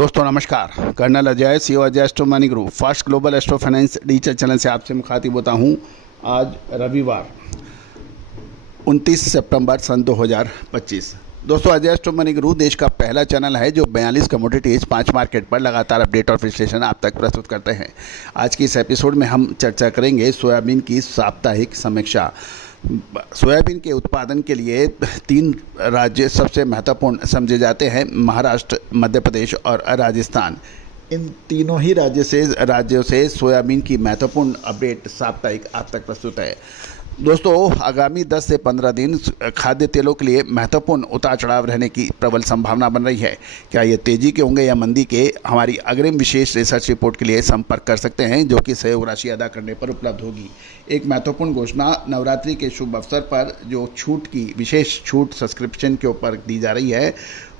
दोस्तों नमस्कार। Colonel Ajay CO Ajay astro money group first global astro finance digital channel से आपसे मुखातिब होता हूं। आज रविवार 29 सितंबर सन 2025। दोस्तों अजय एस्ट्रो मनी ग्रुप देश का पहला चैनल है जो 42 कमोडिटीज़ 5 मार्केट पर लगातार अपडेट और विश्लेषण आप तक प्रस्तुत करते हैं। आज की इस एपिसोड में हम चर्चा करेंगे सोयाबीन की साप्ताहिक समीक्षा। सोयाबीन के उत्पादन के लिए 3 राज्य सबसे महत्वपूर्ण समझे जाते हैं, महाराष्ट्र, मध्य प्रदेश और राजस्थान। इन तीनों ही राज्यों से सोयाबीन की महत्वपूर्ण अपडेट साप्ताहिक आप तक प्रस्तुत है। दोस्तों आगामी 10 से 15 दिन खाद्य तेलों के लिए महत्वपूर्ण उतार चढ़ाव रहने की प्रबल संभावना बन रही है। क्या ये तेजी के होंगे या मंदी के? हमारी अग्रिम विशेष रिसर्च रिपोर्ट के लिए संपर्क कर सकते हैं जो कि सहयोग राशि अदा करने पर उपलब्ध होगी। एक महत्वपूर्ण घोषणा, नवरात्रि के शुभ अवसर पर जो छूट की विशेष छूट सब्सक्रिप्शन के ऊपर दी जा रही है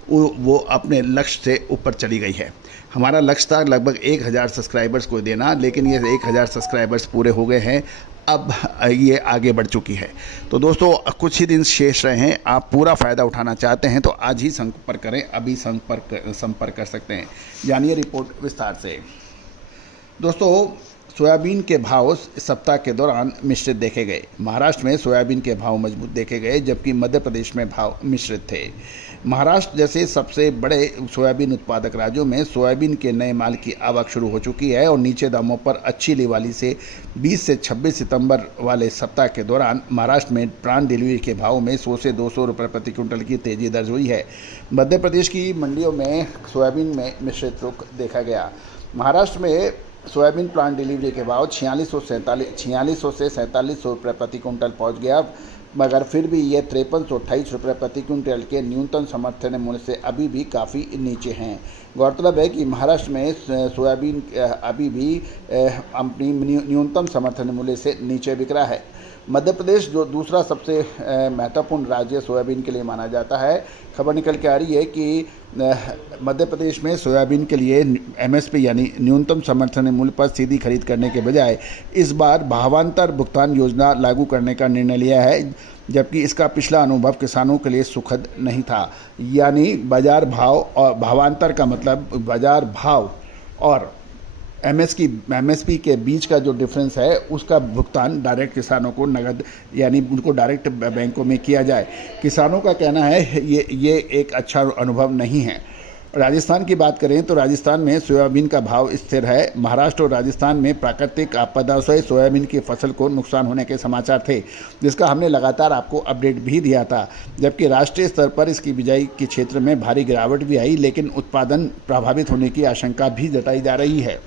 वो अपने लक्ष्य से ऊपर चली गई है। हमारा लक्ष्य था लगभग 1000 सब्सक्राइबर्स को देना, लेकिन ये 1000 सब्सक्राइबर्स पूरे हो गए हैं, अब ये आगे बढ़ चुकी है। तो दोस्तों कुछ ही दिन शेष रहे हैं, आप पूरा फ़ायदा उठाना चाहते हैं तो आज ही संपर्क करें, अभी संपर्क कर सकते हैं। जानिए रिपोर्ट विस्तार से। दोस्तों सोयाबीन के भाव इस सप्ताह के दौरान मिश्रित देखे गए। महाराष्ट्र में सोयाबीन के भाव मजबूत देखे गए जबकि मध्य प्रदेश में भाव मिश्रित थे। महाराष्ट्र जैसे सबसे बड़े सोयाबीन उत्पादक राज्यों में सोयाबीन के नए माल की आवक शुरू हो चुकी है और नीचे दामों पर अच्छी लिवाली से 20 से 26 सितंबर वाले सप्ताह के दौरान महाराष्ट्र में प्लांट डिलीवरी के भाव में 100 से 200 रुपये प्रति क्विंटल की तेजी दर्ज हुई है। मध्य प्रदेश की मंडियों में सोयाबीन में मिश्रित रुख देखा गया। महाराष्ट्र में सोयाबीन प्लांट डिलीवरी के भाव 4600 से 4700 रुपये प्रति क्विंटल पहुँच गया, मगर फिर भी ये 5328 रुपये प्रति क्विंटल के न्यूनतम समर्थन मूल्य से अभी भी काफ़ी नीचे हैं। गौरतलब है कि महाराष्ट्र में सोयाबीन अभी भी अपनी न्यूनतम समर्थन मूल्य से नीचे बिक रहा है। मध्य प्रदेश जो दूसरा सबसे महत्वपूर्ण राज्य सोयाबीन के लिए माना जाता है, खबर निकल के आ रही है कि मध्य प्रदेश में सोयाबीन के लिए एमएसपी यानी न्यूनतम समर्थन मूल्य पर सीधी खरीद करने के बजाय इस बार भावांतर भुगतान योजना लागू करने का निर्णय लिया है, जबकि इसका पिछला अनुभव किसानों के लिए सुखद नहीं था। यानी बाजार भाव और भावांतर का मतलब बाजार भाव और एमएसपी के बीच का जो डिफरेंस है उसका भुगतान डायरेक्ट किसानों को नगद यानी उनको डायरेक्ट बैंकों में किया जाए। किसानों का कहना है ये एक अच्छा अनुभव नहीं है। राजस्थान की बात करें तो राजस्थान में सोयाबीन का भाव स्थिर है। महाराष्ट्र और राजस्थान में प्राकृतिक आपदाओं से सोयाबीन की फसल को नुकसान होने के समाचार थे, जिसका हमने लगातार आपको अपडेट भी दिया था। जबकि राष्ट्रीय स्तर पर इसकी बिजाई के क्षेत्र में भारी गिरावट भी आई, लेकिन उत्पादन प्रभावित होने की आशंका भी जताई जा रही है।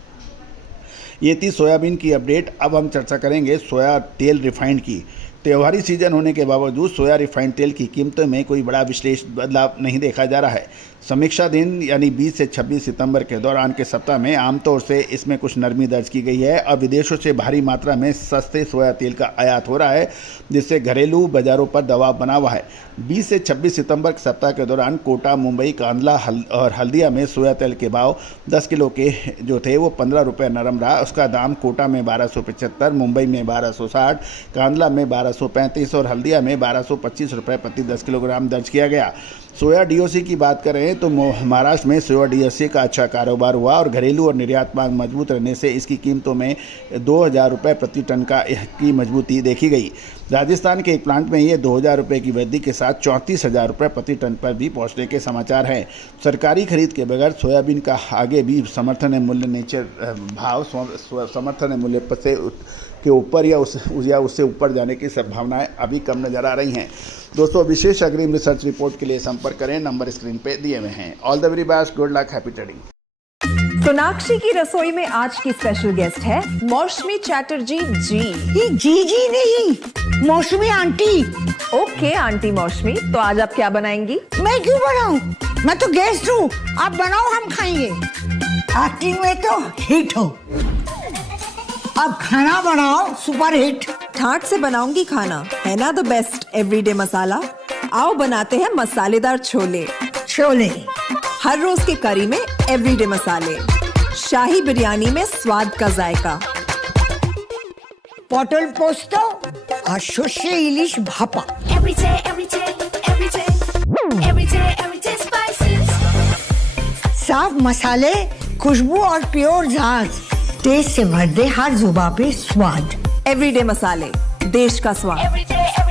ये थी सोयाबीन की अपडेट। अब हम चर्चा करेंगे सोया तेल रिफाइंड की। त्योहारी सीजन होने के बावजूद सोया रिफाइंड तेल की कीमतों में कोई बड़ा विशेष बदलाव नहीं देखा जा रहा है। समीक्षा दिन यानी 20 से 26 सितंबर के दौरान के सप्ताह में आमतौर से इसमें कुछ नरमी दर्ज की गई है और विदेशों से भारी मात्रा में सस्ते सोया तेल का आयात हो रहा है, जिससे घरेलू बाजारों पर दबाव बना हुआ है। 20 से 26 सितंबर के सप्ताह के दौरान कोटा, मुंबई, कांदला और हल्दिया में सोया तेल के भाव 10 किलो के जो थे वो 15 रुपये नरम रहा। उसका दाम कोटा में 1275, मुंबई में 1260, कांदला में 1235 और हल्दिया में 1225 रुपये प्रति 10 किलोग्राम दर्ज किया गया। सोया डीओसी की बात करें तो महाराष्ट्र में सोया डीओसी का अच्छा कारोबार हुआ और घरेलू और निर्यात मांग मजबूत रहने से इसकी कीमतों में 2000 रुपये प्रति टन की मजबूती देखी गई। राजस्थान के एक प्लांट में ये 2000 रुपये की वृद्धि के साथ 34,000 रुपये प्रति टन पर भी पहुंचने के समाचार हैं। सरकारी खरीद के बगैर सोयाबीन का आगे भी समर्थन मूल्य नीचे भाव समर्थन मूल्य से के ऊपर या उससे ऊपर जाने की संभावनाएं अभी कम नजर आ रही हैं। दोस्तों विशेष अग्रिम रिसर्च रिपोर्ट के लिए संपर्क करें, नंबर स्क्रीन पे दिए हुए हैं। All the very best, good luck, happy trading. Sonakshi की रसोई में आज की स्पेशल गेस्ट है मौसमी चैटर्जी जी। ये जी नहीं, मौसमी आंटी। ओके आंटी मौसमी, तो आज आप क्या बनाएंगी? मैं क्यों बनाऊं? मैं तो गेस्ट हूँ, आप बनाओ, हम खाएंगे। एक्टिंग में तो हिट हो, अब खाना बनाओ सुपर हिट। ठाट से बनाऊंगी खाना, है ना द बेस्ट एवरीडे मसाला। आओ बनाते हैं मसालेदार छोले। हर रोज की करी में एवरीडे मसाले, शाही बिरयानी में स्वाद का जायका। पटल पोस्तो और सर्षे इलिश भापा। साफ मसाले, खुशबू और प्योर झाग, टेस्ट से भर दे हर जुबान पे स्वाद। एवरीडे मसाले, देश का स्वाद।